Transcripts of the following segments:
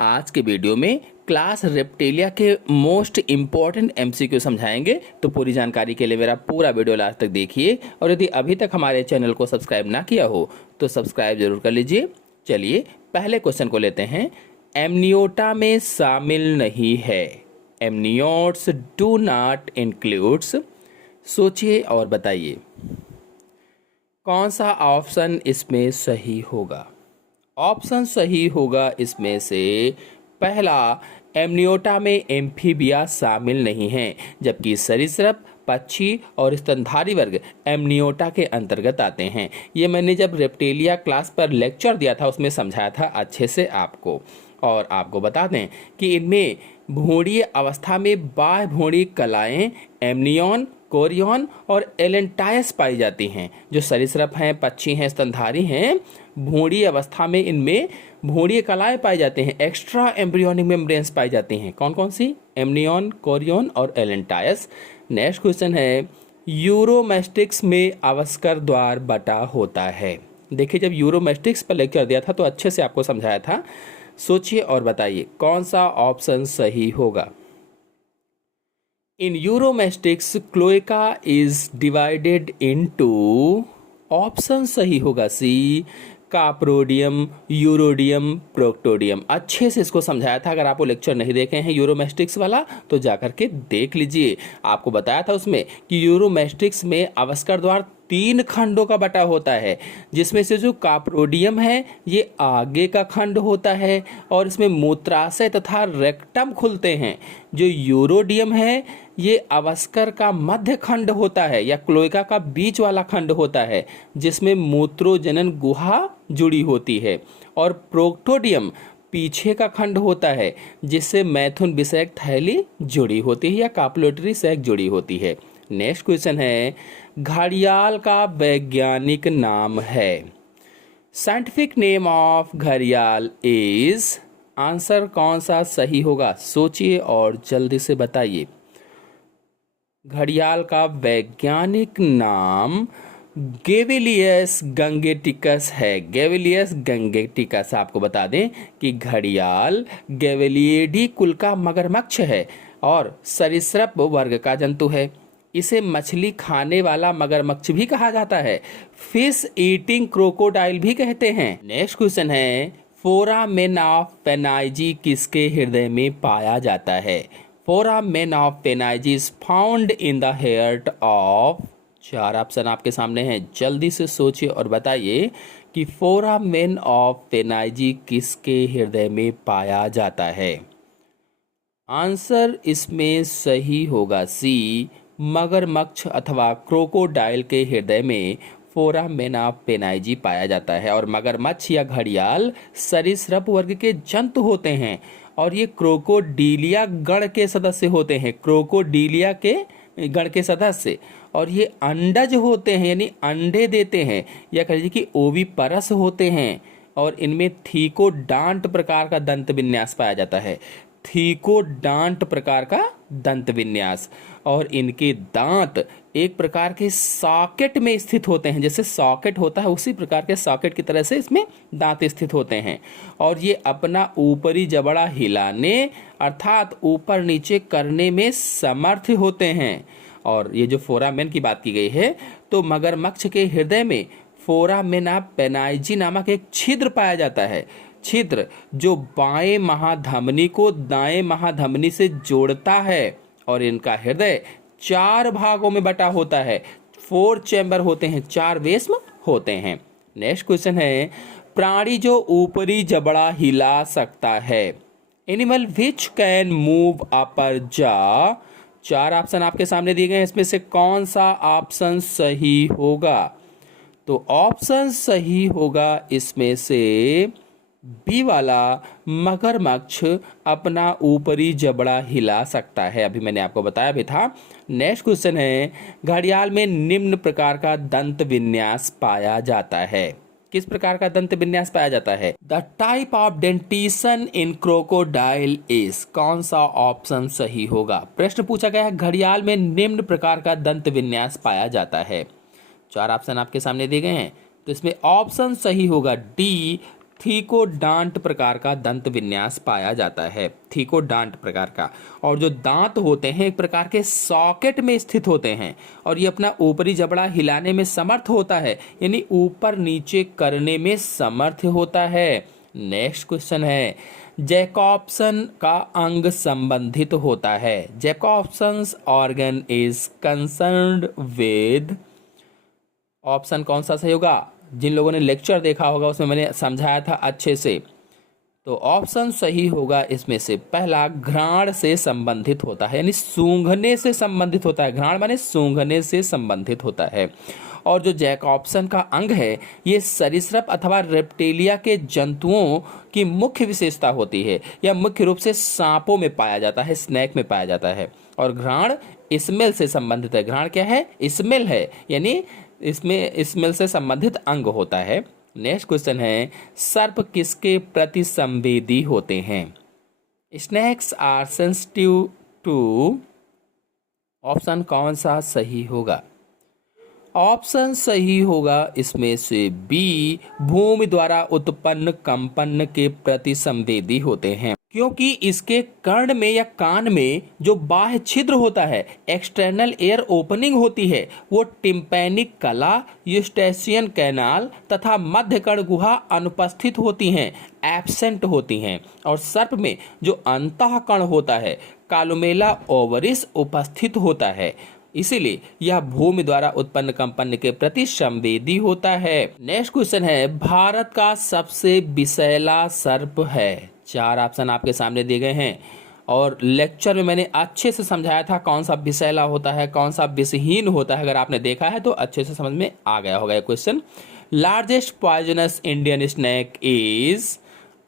आज के वीडियो में क्लास रेप्टिलिया के मोस्ट इम्पॉर्टेंट एमसीक्यू समझाएंगे। तो पूरी जानकारी के लिए मेरा पूरा वीडियो लास्ट तक देखिए और यदि अभी तक हमारे चैनल को सब्सक्राइब ना किया हो तो सब्सक्राइब जरूर कर लीजिए। चलिए पहले क्वेश्चन को लेते हैं। एमनियोटा में शामिल नहीं है। Amniotes do not includes. सोचिए और बताइए कौन सा ऑप्शन इसमें सही होगा। ऑप्शन सही होगा इसमें से पहला, एमनियोटा में एम्फीबिया शामिल नहीं है, जबकि सरीसृप, पक्षी और स्तनधारी वर्ग एमनियोटा के अंतर्गत आते हैं। ये मैंने जब रेप्टिलिया क्लास पर लेक्चर दिया था उसमें समझाया था अच्छे से आपको। और आपको बता दें कि इनमें भ्रूणीय अवस्था में बाह्य भ्रूणीय कलाएं एमनियन, कोरियन और एलेंटायस पाई जाती हैं। जो सरीसृप हैं, पक्षी हैं, स्तनधारी हैं, भ्रूणीय अवस्था में इनमें भ्रूणीय कलाएं पाई जाती हैं, एक्स्ट्रा एम्ब्रियोनिक मेम्ब्रेन्स पाई जाती हैं। कौन कौन सी? एमनियन, कोरियन और एलेंटायस। नेक्स्ट क्वेश्चन है, यूरोमेस्टिक्स में अवस्कर द्वार बटा होता है। देखिए जब यूरोमेस्टिक्स पर लेक्चर दिया था तो अच्छे से आपको समझाया था। सोचिए और बताइए कौन सा ऑप्शन सही होगा। In uromastix cloaca is divided into. Option सही होगा सी, काप्रोडियम, यूरोडियम, प्रोक्टोडियम। अच्छे से इसको समझाया था। अगर आप वो लेक्चर नहीं देखे हैं यूरोमेस्टिक्स वाला तो जाकर के देख लीजिए। आपको बताया था उसमें कि यूरोमेस्टिक्स में अवस्कर द्वार 3 खंडों का बटा होता है, जिसमें से जो काप्रोडियम है ये आगे का खंड होता है और इसमें मूत्राशय तथा रेक्टम खुलते हैं। जो यूरोडियम है ये अवस्कर का मध्य खंड होता है या क्लोएका का बीच वाला खंड होता है, जिसमें मूत्रोजनन गुहा जुड़ी होती है। और प्रोक्टोडियम पीछे का खंड होता है, जिससे मैथुन विषयक थैली जुड़ी होती है या कापुलेटरी सैक जुड़ी होती है। नेक्स्ट क्वेश्चन है, घड़ियाल का वैज्ञानिक नाम है। साइंटिफिक नेम ऑफ घड़ियाल इज। आंसर कौन सा सही होगा? सोचिए और जल्दी से बताइए। घड़ियाल का वैज्ञानिक नाम गेविलियस गंगेटिकस है। गेविलियस गंगेटिकस। आपको बता दें कि घड़ियाल गेविलियडी कुल का मगरमच्छ है और सरीसृप वर्ग का जंतु है। इसे मछली खाने वाला मगरमच्छ भी कहा जाता है। फिश ईटिंग क्रोकोडाइल भी कहते हैं। नेक्स्ट क्वेश्चन है, फोरामेन ऑफ पेनाइजी किसके हृदय में पाया जाता है? Foramen of panizzae is found in the heart of. 4 option आपके सामने हैं, जल्दी से सोचिए और बताइए कि फोरामेन ऑफ पेनाइजी किसके हृदय में पाया जाता है। आंसर इसमें सही होगा सी, मगरमच्छ अथवा क्रोकोडाइल के हृदय में फोरामेन ऑफ पेनाइजी पाया जाता है। और मगरमच्छ या घड़ियाल सरीसृप वर्ग के जंतु होते हैं और ये क्रोकोडीलिया गण के सदस्य होते हैं। क्रोकोडीलिया के गण के सदस्य। और ये अंडज होते हैं यानी अंडे देते हैं, या कह लीजिए कि ओविपरस होते हैं। और इनमें थीकोडांट प्रकार का दंत विन्यास पाया जाता है। थीकोडांट प्रकार का दंत विन्यास। और इनके दांत एक प्रकार के सॉकेट में स्थित होते हैं। जैसे सॉकेट होता है उसी प्रकार के सॉकेट की तरह से इसमें दांत स्थित होते हैं। और ये अपना ऊपरी जबड़ा हिलाने अर्थात ऊपर नीचे करने में समर्थ होते हैं। और ये जो फोरामेन की बात की गई है तो मगरमच्छ के हृदय में फोरामेना पेनाइजी नामक एक छिद्र पाया जाता है। छिद्र जो बाएं महाधमनी को दाएं महाधमनी से जोड़ता है। और इनका हृदय 4 भागों में बटा होता है। 4 चैम्बर होते हैं, 4 वेस्म होते हैं। नेक्स्ट क्वेश्चन है, प्राणी जो ऊपरी जबड़ा हिला सकता है। एनिमल विच कैन मूव अपर जा। 4 ऑप्शन आपके सामने दिए गए हैं, इसमें से कौन सा ऑप्शन सही होगा? तो ऑप्शन सही होगा इसमें से बी वाला, मगरमच्छ अपना ऊपरी जबड़ा हिला सकता है। अभी मैंने आपको बताया भी था। नेक्स्ट क्वेश्चन है, घड़ियाल में निम्न प्रकार का दंत विन्यास पाया जाता है। किस प्रकार का दंत विन्यास पाया जाता है? The type of dentition in crocodile is. कौन सा ऑप्शन सही होगा? प्रश्न पूछा गया है घड़ियाल में निम्न प्रकार का दंत विन्यास पाया जाता है। 4 ऑप्शन आपके सामने दिए गए हैं, तो इसमें ऑप्शन सही होगा डी, थीकोडांट प्रकार का दंत विन्यास पाया जाता है, थीकोडांट प्रकार का। और जो दांत होते हैं एक प्रकार के सॉकेट में स्थित होते हैं और ये अपना ऊपरी जबड़ा हिलाने में समर्थ होता है, यानी ऊपर नीचे करने में समर्थ होता है। नेक्स्ट क्वेश्चन है, जैकॉब्सन का अंग संबंधित होता है। Jacobson's organ is concerned with, option कौन सा सही होगा? जिन लोगों ने लेक्चर देखा होगा उसमें मैंने समझाया था अच्छे से, तो ऑप्शन सही होगा इसमें से पहला, घ्राण से संबंधित होता है, यानी सूंघने से संबंधित होता है। घ्राण माने सूंघने से संबंधित होता है। और जो जैकॉब्सन का अंग है ये सरीसृप अथवा रेप्टिलिया के जंतुओं की मुख्य विशेषता होती है, या मुख्य रूप से सांपों में पाया जाता है, स्नैक में पाया जाता है। और घ्राण स्मेल से संबंधित है। घ्राण क्या है? स्मेल है, यानी इसमें स्मेल से संबंधित अंग होता है। नेक्स्ट क्वेश्चन है, सर्प किसके प्रति संवेदी होते हैं? Snakes are sensitive to, option कौन सा सही होगा? ऑप्शन सही होगा इसमें से बी, भूमि द्वारा उत्पन्न कंपन के प्रति संवेदी होते हैं, क्योंकि इसके कर्ण में या कान में जो बाह्य छिद्र होता है, एक्सटर्नल एयर ओपनिंग होती है, वो टिम्पैनिक कला, यूस्टेशियन कैनाल तथा मध्य कर्ण गुहा अनुपस्थित होती हैं, एब्सेंट होती हैं। और सर्प में जो अंतः कर्ण होता है, कालुमेला ओवरिस उपस्थित होता है, इसीलिए यह भूमि द्वारा उत्पन्न कंपन के प्रति संवेदी होता है। नेक्स्ट क्वेश्चन है, भारत का सबसे विषैला सर्प है। 4 ऑप्शन आपके सामने दिए गए हैं और लेक्चर में मैंने अच्छे से समझाया था कौन सा विषैला होता है, कौन सा विषहीन होता है। अगर आपने देखा है तो अच्छे से समझ में आ गया होगा ये question. Largest poisonous Indian snake is,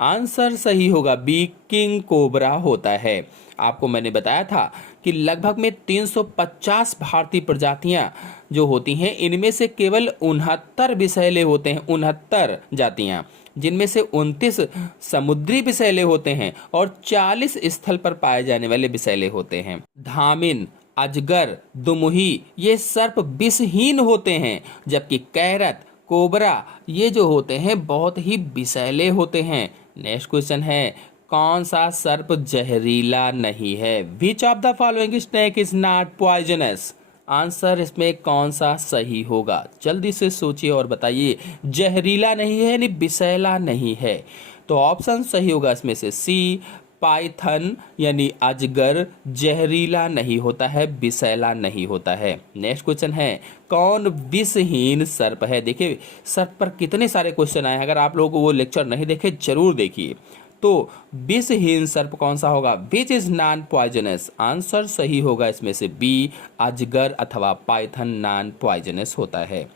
answer सही होगा बी, किंग कोबरा होता है। आपको मैंने बताया था कि लगभग में 350 भारतीय प्रजातियां जो होती हैं, इनमें से केवल 69 विषैले होते हैं, 69 जातियां, जिनमें से 29 समुद्री विषैले होते हैं और 40 स्थल पर पाए जाने वाले विषैले होते हैं। धामिन, अजगर, दुमुही ये सर्प विषहीन होते हैं, जबकि कैरत, कोबरा ये जो होते हैं बहुत ही विषैले होते हैं। नेक्स्ट क्वेश्चन है, कौन सा सर्प जहरीला नहीं है? विच of the following snake is not poisonous? Answer इसमें कौन सा सही होगा? जल्दी से सोचिए और बताइए। जहरीला नहीं है यानी विषैला नहीं है, तो ऑप्शन सही होगा इसमें से सी, पाइथन यानी अजगर जहरीला नहीं होता है, विषैला नहीं होता है। नेक्स्ट क्वेश्चन है, कौन विषहीन सर्प है? देखिए सर्प पर कितने सारे क्वेश्चन आए हैं, अगर आप लोग वो लेक्चर नहीं देखे जरूर देखिए। तो विषहीन सर्प कौन सा होगा? Which is non poisonous? Answer सही होगा इसमें से बी, अजगर अथवा पाइथन नॉन पॉइजनस होता है।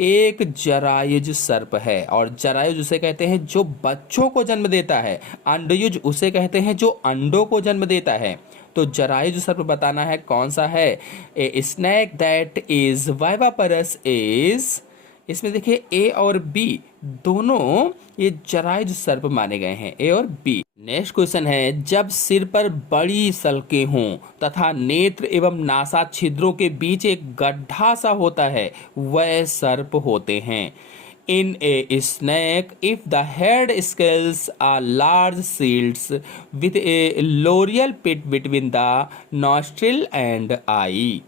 एक जरायुज सर्प है, और जरायुज उसे कहते हैं जो बच्चों को जन्म देता है, अंडयुज उसे कहते हैं जो अंडों को जन्म देता है। तो जरायुज सर्प बताना है कौन सा है। A snake that is viviparous is, इसमें देखिए ए और बी दोनों ये जरायुज सर्प माने गए हैं, ए और बी। नेक्स्ट क्वेश्चन है, जब सिर पर बड़ी सल्कें हों तथा नेत्र एवं नासा छिद्रों के बीच एक गड्ढा सा होता है, वह सर्प होते हैं। In a snake if the head scales are large shields with a loreal pit between the nostril and eye.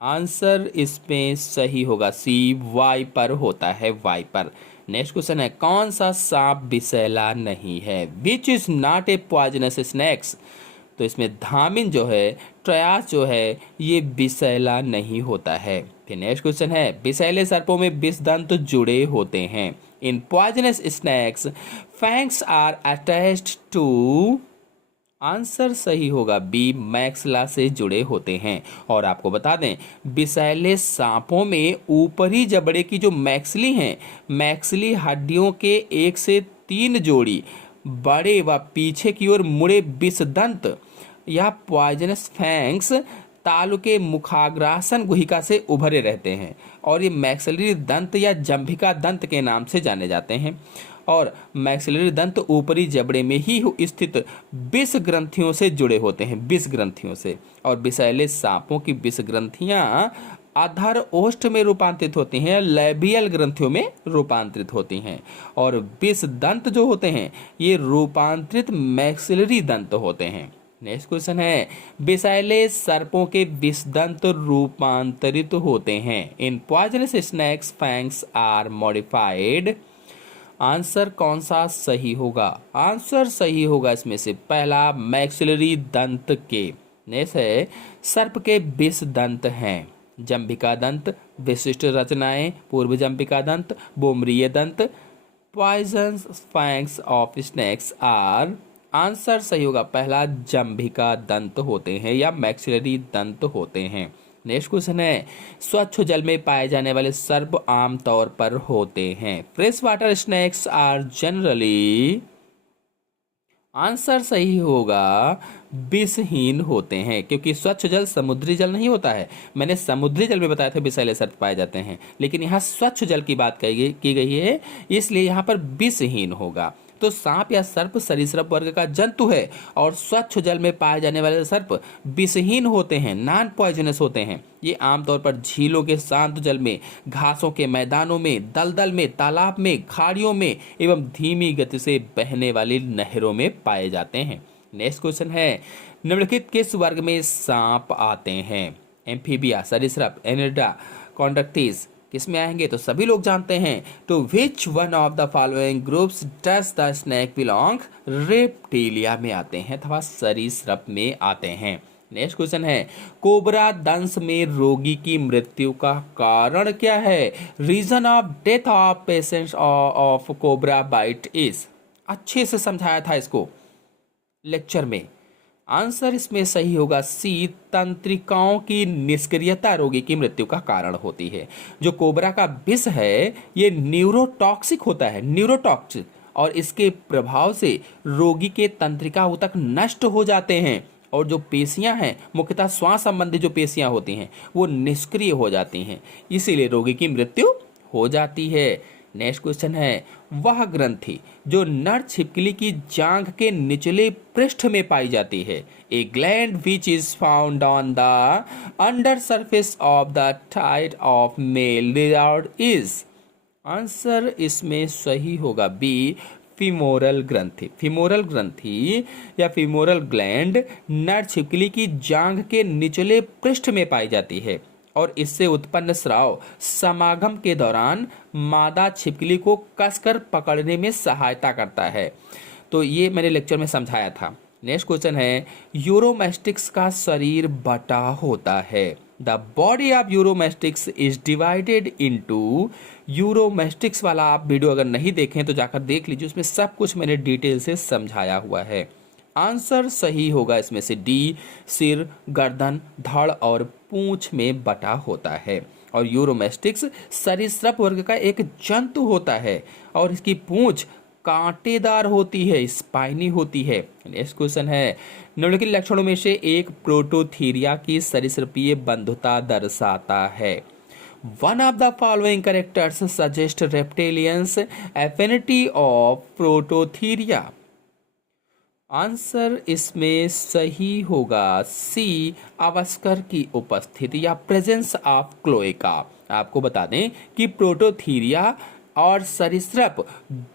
Answer इसमें सही होगा सी, वाइपर होता है, वाइपर। नेक्स्ट क्वेश्चन है, कौन सा सांप विषैला नहीं है? Which is not a poisonous snacks? तो इसमें धामिन जो है, ट्रयास जो है, ये विषैला नहीं होता है। फिर नेक्स्ट क्वेश्चन है, विषैले सर्पों में विषदंत जुड़े होते हैं। In poisonous snakes fangs are attached to, answer सही होगा बी, मैक्सला से जुड़े होते हैं। और आपको बता दें, विषैले सांपों में ऊपरी जबड़े की जो मैक्सली हैं, मैक्सली हड्डियों के 1 से 3 जोड़ी बड़े व पीछे की ओर मुड़े विषदंत या पॉइजनस फैंग्स तालु के मुखाग्रासन गुहिका से उभरे रहते हैं, और ये मैक्सिलरी दंत या जंभिका दंत के नाम से जाने जाते हैं। और मैक्सिलरी दंत ऊपरी जबड़े में ही स्थित विष ग्रंथियों से जुड़े होते हैं, विष ग्रंथियों से। और विषैले सांपों की विष ग्रंथियां अधर ओष्ठ में रूपांतरित होती हैं, लैबियल ग्रंथियों में रूपांतरित होती हैं। और विष दंत जो होते हैं ये रूपांतरित मैक्सिलरी दंत होते हैं। नेक्स्ट क्वेश्चन है, विषैले सर्पों के विष दंत रूपांतरित होते हैं। In poisonous snakes fangs are modified. Answer कौन सा सही होगा? आंसर सही होगा इसमें से पहला, मैक्सिलरी दंत के। नेक्स्ट है, सर्प के विष दंत हैं जंभिका दंत, विशिष्ट रचनाएं, पूर्व जंभिका दंत, बोमरीय दंत। Poison fangs of snakes are. Answer सही होगा पहला, जंभिका दंत होते हैं या मैक्सिलरी दंत होते हैं। नेक्स्ट क्वेश्चन है, स्वच्छ जल में पाए जाने वाले सर्प आमतौर पर होते हैं। Fresh water snakes are generally. Answer सही होगा, विषहीन होते हैं, क्योंकि स्वच्छ जल समुद्री जल नहीं होता है। मैंने समुद्री जल में बताया था विषैले सर्प पाए जाते हैं, लेकिन यहाँ स्वच्छ जल की बात की गई है, इसलिए यहाँ पर विषहीन होगा। तो सांप या सर्प सरीसृप वर्ग का जंतु है और स्वच्छ जल में पाए जाने वाले सर्प विषहीन होते हैं, नॉन पॉइजनस होते हैं। ये आमतौर पर झीलों के शांत जल में, घासों के मैदानों में, दलदल में, तालाब में, खाड़ियों में एवं धीमी गति से बहने वाली नहरों में पाए जाते हैं। नेक्स्ट क्वेश्चन है, निम्नलिखित किस वर्ग में सांप आते हैं? एम्फीबिया, सरीसृप, एनिडा, कॉन्डक्टिस किस में आएंगे? तो सभी लोग जानते हैं। तो which one of the following groups does the snake belong? Reptilia में आते हैं अथवा सरीसृप में आते हैं। नेक्स्ट क्वेश्चन है, कोबरा दंश में रोगी की मृत्यु का कारण क्या है? Reason of death of patients of cobra bite is. अच्छे से समझाया था इसको लेक्चर में। आंसर इसमें सही होगा सी, तंत्रिकाओं की निष्क्रियता रोगी की मृत्यु का कारण होती है। जो कोबरा का विष है ये न्यूरोटॉक्सिक होता है, न्यूरोटॉक्सिक, और इसके प्रभाव से रोगी के तंत्रिका ऊतक नष्ट हो जाते हैं और जो पेशियां हैं, मुख्यतः श्वास संबंधी जो पेशियां होती हैं वो निष्क्रिय हो जाती हैं, इसीलिए रोगी की मृत्यु हो जाती है। नेक्स्ट क्वेश्चन है, वह ग्रंथि जो नर छिपकली की जांघ के निचले पृष्ठ में पाई जाती है। A gland which is found on the under surface of the thigh of male lizard is. Answer इसमें सही होगा बी, फीमोरल ग्रंथि। फीमोरल ग्रंथि या फीमोरल ग्लैंड नर छिपकली की जांघ के निचले पृष्ठ में पाई जाती है और इससे उत्पन्न स्राव समागम के दौरान मादा छिपकली को कसकर पकड़ने में सहायता करता है। तो ये मैंने लेक्चर में समझाया था। नेक्स्ट क्वेश्चन है, यूरोमेस्टिक्स का शरीर बटा होता है। The body of uromastix is divided into. Uromastix वाला आप वीडियो अगर नहीं देखें तो जाकर देख लीजिए, उसमें सब कुछ मैंने डिटेल से समझाया हुआ है। आंसर सही होगा इसमें से डी, सिर, गर्दन, धड़ और पूंछ में बटा होता है। और यूरोमेस्टिक्स सरीसृप वर्ग का एक जंतु होता है और इसकी पूंछ कांटेदार होती है, स्पाइनी होती है। नेक्स्ट क्वेश्चन है, निम्नलिखित लक्षणों में से एक प्रोटोथीरिया की सरीसृपीय बंधुता दर्शाता है। One of the following characters suggest reptilians affinity of prototheria. Answer इसमें सही होगा सी, अवस्कर की उपस्थिति या प्रेजेंस ऑफ क्लोएका। आपको बता दें कि प्रोटोथीरिया और सरीसृप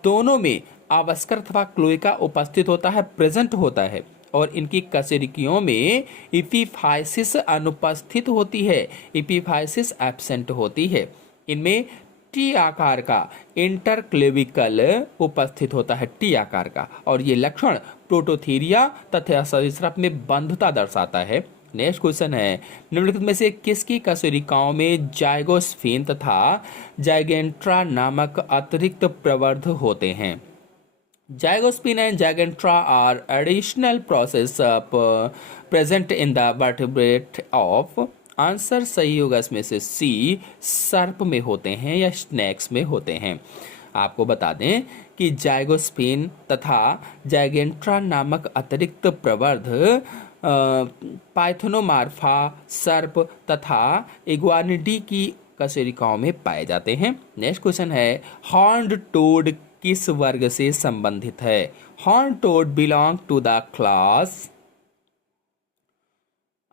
दोनों में अवस्कर अथवा क्लोएका उपस्थित होता है, प्रेजेंट होता है, और इनकी कशेरुकियों में इपीफाइसिस अनुपस्थित होती है, इपीफाइसिस एब्सेंट होती है। इनमें टी आकार का इंटरक्लेविकल उपस्थित होता है, टी आकार का, और ये लक्षण प्रोटोथीरिया तथा सरीसृप में बंधुता दर्शाता है। नेक्स्ट क्वेश्चन है, निम्नलिखित में से किसकी कशेरुकियों में जाइगोस्फीन तथा जाइगेंट्रा नामक अतिरिक्त प्रवर्ध होते हैं? Zygospin and Zygentra are additional process present in the vertebrate of। Answer सही होगा इसमें से सी, सर्प में होते हैं या स्नेक्स में होते हैं। आपको बता दें कि जाइगोस्पिन तथा जाइगेंट्रा नामक अतिरिक्त प्रवर्ध पाइथोनोमार्फा, सर्प तथा इग्वानिडी की कशेरुकियों में पाए जाते हैं। नेक्स्ट क्वेश्चन है, हॉर्न्ड टोड किस वर्ग से संबंधित है? Horn toad belong to the class.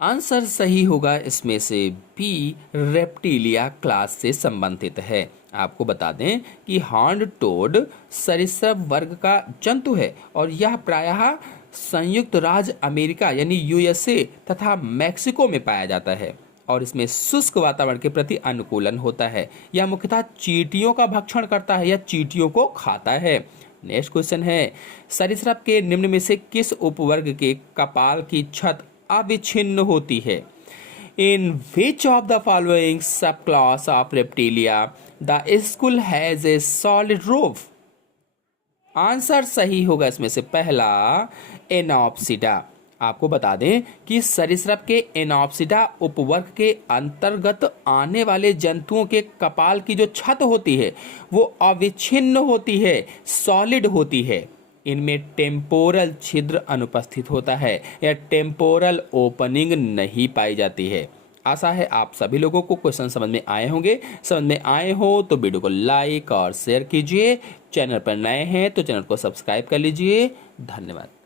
Answer सही होगा इसमें से बी, रेप्टिलिया क्लास से संबंधित है। आपको बता दें कि हॉर्न्ड टोड सरीसृप वर्ग का जंतु है और यह प्रायः संयुक्त राज्य अमेरिका यानी यूएसए तथा मैक्सिको में पाया जाता है और इसमें शुष्क वातावरण के प्रति अनुकूलन होता है। यह मुख्यतः चींटियों का भक्षण करता है या चींटियों को खाता है। नेक्स्ट क्वेश्चन है, सरीसृप के निम्न में से किस उपवर्ग के कपाल की छत अविच्छिन्न होती है? In which of the following sub class of reptilia the skull has a solid roof? Answer सही होगा इसमें से पहला, एनॉप्सिडा। आपको बता दें कि सरीसृप के एनॉप्सिडा उपवर्ग के अंतर्गत आने वाले जंतुओं के कपाल की जो छत होती है वो अविच्छिन्न होती है, सॉलिड होती है। इनमें टेम्पोरल छिद्र अनुपस्थित होता है या टेम्पोरल ओपनिंग नहीं पाई जाती है। आशा है आप सभी लोगों को क्वेश्चन समझ में आए होंगे। समझ में आए हो तो वीडियो को लाइक और शेयर कीजिए। चैनल पर नए हैं तो चैनल को सब्सक्राइब कर लीजिए। धन्यवाद।